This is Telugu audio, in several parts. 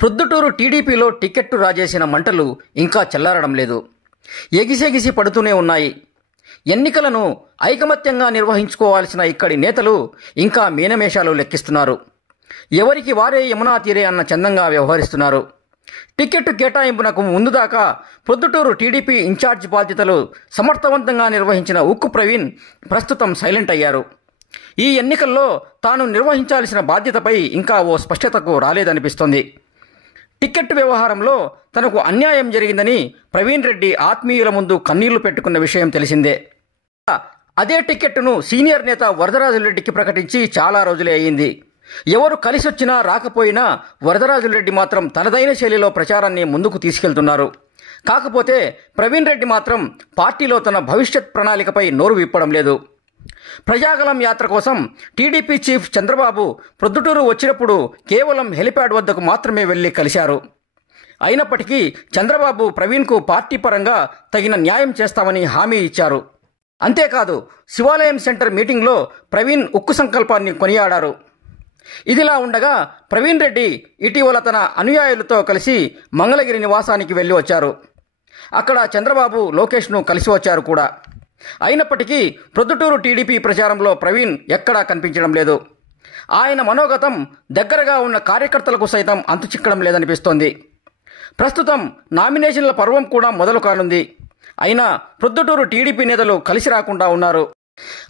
ప్రొద్దుటూరు టీడీపీలో టికెట్టు రాజేసిన మంటలు ఇంకా చల్లారడం లేదు. ఎగిసెగిసి పడుతూనే ఉన్నాయి. ఎన్నికలను ఐకమత్యంగా నిర్వహించుకోవాల్సిన ఇక్కడి నేతలు ఇంకా మీనమేషాలు లెక్కిస్తున్నారు. ఎవరికి వారే యమునా తీరే అన్న చందంగా వ్యవహరిస్తున్నారు. టికెట్టు కేటాయింపునకు ముందు దాకా ప్రొద్దుటూరు టీడీపీ ఇన్ఛార్జ్ బాధ్యతలు సమర్థవంతంగా నిర్వహించిన ఉక్కు ప్రవీణ్ ప్రస్తుతం సైలెంట్ అయ్యారు. ఈ ఎన్నికల్లో తాను నిర్వహించాల్సిన బాధ్యతపై ఇంకా ఓ స్పష్టతకు రాలేదనిపిస్తోంది. టికెట్ వ్యవహారంలో తనకు అన్యాయం జరిగిందని ప్రవీణ్ రెడ్డి ఆత్మీయుల ముందు కన్నీళ్లు పెట్టుకున్న విషయం తెలిసిందే. అదే టికెట్టును సీనియర్ నేత వరదరాజులరెడ్డికి ప్రకటించి చాలా రోజులే అయ్యింది. ఎవరు కలిసొచ్చినా రాకపోయినా వరదరాజులరెడ్డి మాత్రం తనదైన శైలిలో ప్రచారాన్ని ముందుకు తీసుకెళ్తున్నారు. కాకపోతే ప్రవీణ్ రెడ్డి మాత్రం పార్టీలో తన భవిష్యత్ ప్రణాళికపై నోరు విప్పడం లేదు. ప్రజాగలం యాత్ర కోసం టీడీపీ చీఫ్ చంద్రబాబు ప్రొద్దుటూరు వచ్చినప్పుడు కేవలం హెలిప్యాడ్ వద్దకు మాత్రమే వెళ్లి కలిశారు. అయినప్పటికీ చంద్రబాబు ప్రవీణ్కు పార్టీ పరంగా తగిన న్యాయం చేస్తామని హామీ ఇచ్చారు. అంతేకాదు శివాలయం సెంటర్ మీటింగ్లో ప్రవీణ్ ఉక్కు సంకల్పాన్ని కొనియాడారు. ఇదిలా ఉండగా ప్రవీణ్ రెడ్డి ఇటీవల తన అనుయాయులతో కలిసి మంగళగిరి నివాసానికి వెళ్లి వచ్చారు. అక్కడ చంద్రబాబు లోకేష్ను కలిసి వచ్చారు కూడా. అయినప్పటికీ ప్రొద్దుటూరు టీడీపీ ప్రచారంలో ప్రవీణ్ ఎక్కడా కనిపించడం లేదు. ఆయన మనోగతం దగ్గరగా ఉన్న కార్యకర్తలకు సైతం అంతుచిక్కడం లేదనిపిస్తోంది. ప్రస్తుతం నామినేషన్ల పర్వం కూడా మొదలు కానుంది. అయినా ప్రొద్దుటూరు టీడీపీ నేతలు కలిసి రాకుండా ఉన్నారు.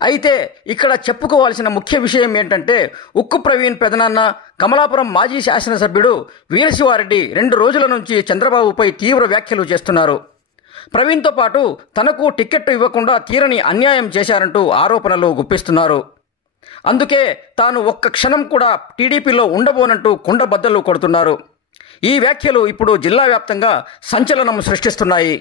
అయితే ఇక్కడ చెప్పుకోవాల్సిన ముఖ్య విషయం ఏంటంటే ఉక్కు ప్రవీణ్ పెదనాన్న కమలాపురం మాజీ శాసనసభ్యుడు వీరశివారెడ్డి 2 రోజుల నుంచి చంద్రబాబుపై తీవ్ర వ్యాఖ్యలు చేస్తున్నారు. ప్రవీణ్తో పాటు తనకు టికెట్టు ఇవ్వకుండా తీరని అన్యాయం చేశారంటూ ఆరోపణలు గుప్పిస్తున్నారు. అందుకే తాను ఒక్క క్షణం కూడా టీడీపీలో ఉండబోనంటూ కుండబద్దలు కొడుతున్నారు. ఈ వ్యాఖ్యలు ఇప్పుడు జిల్లా వ్యాప్తంగా సంచలనం సృష్టిస్తున్నాయి.